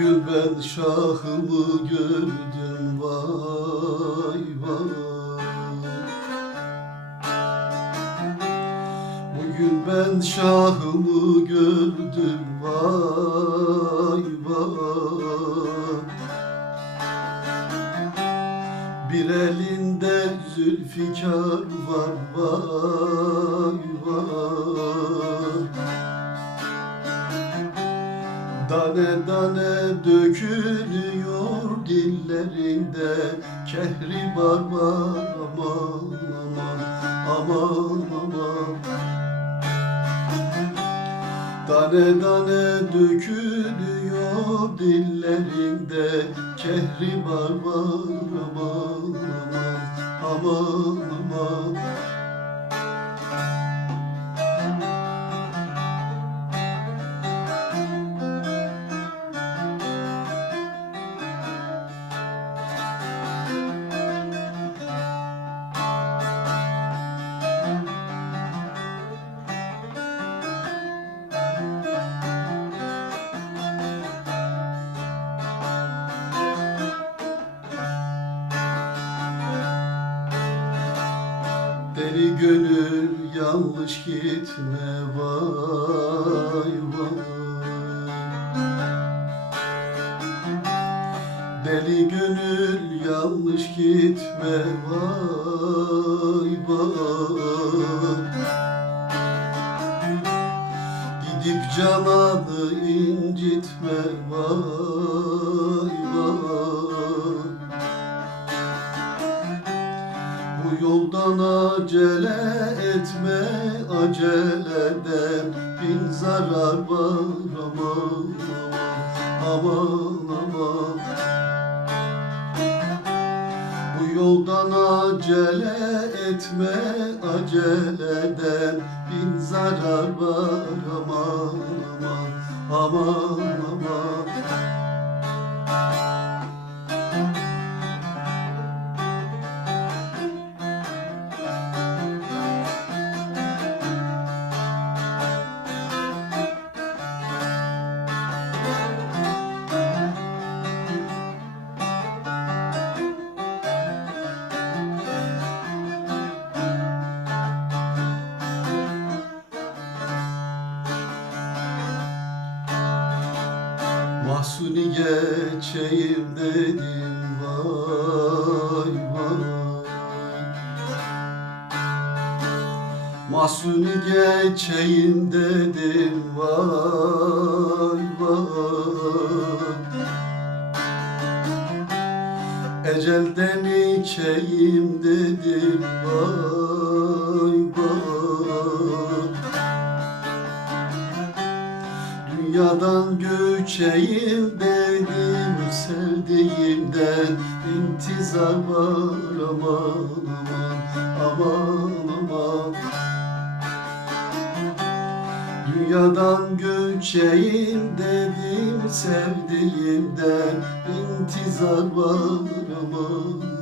ben şahımı gördüm vay vay. Bugün ben şahımı gördüm vay vay. Bir elinde zülfikar var vay dillerinde Kehribar var aman aman aman aman. Dane dane dökülüyor dillerinde Kehribar var. Aman aman aman Deli gönül yanlış gitme vay vay. Deli gönül yanlış gitme vay vay. Gidip cananı incitme vay acele etme aceleden bin zarar var aman aman aman. Bu yoldan acele etme aceleden bin zarar var aman aman aman Mahsuni geçeyim dedim vay vay. Mahsuni geçeyim dedim vay vay. Ecelden içeyim dedim vay vay Dünyadan göçeyim dedim sevdiğimden intizar var. Aman aman aman. Aman Dünyadan göçeyim dedim sevdiğimden intizar var. Aman